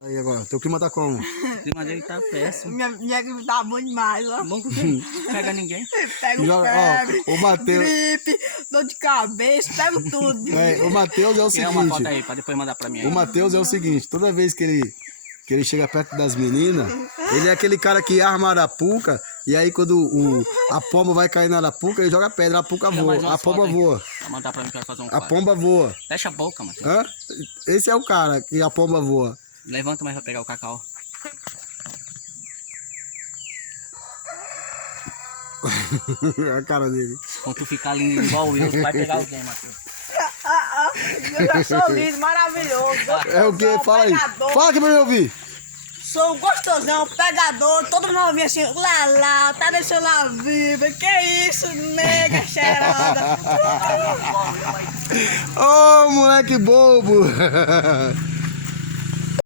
Aí agora, teu clima tá como? O clima dele tá péssimo. Minha gripe tá bom demais, ó. Bom que não pega ninguém. Pego Joga, febre, ó, o Matheus. gripe, dor de cabeça, pego tudo. O Matheus é o Quer uma foto seguinte. aí pra depois mandar pra mim aí. O Matheus é o seguinte, toda vez que ele chega perto das meninas, ele é aquele cara que arma a arapuca, e aí quando a pomba vai cair na arapuca, ele joga pedra, a arapuca Quer mais voa, uma a pomba foto aí? voa, Pra mandar pra mim que eu quero fazer um a quadro. pomba voa. Fecha a boca, mano. Hã? Esse é o cara que a pomba voa. Levanta mais pra pegar o cacau. A cara dele. Quando tu ficar lindo igual eu, tu vai pegar alguém, Matheus. Eu já sou lindo, maravilhoso. É o quê? Fala aí. Pegador. Fala aqui pra eu ouvir. Sou um gostosão, pegador, todo mundo vinha assim, lá, tá deixando a viva, que isso, nega cheirada. Ô, moleque bobo.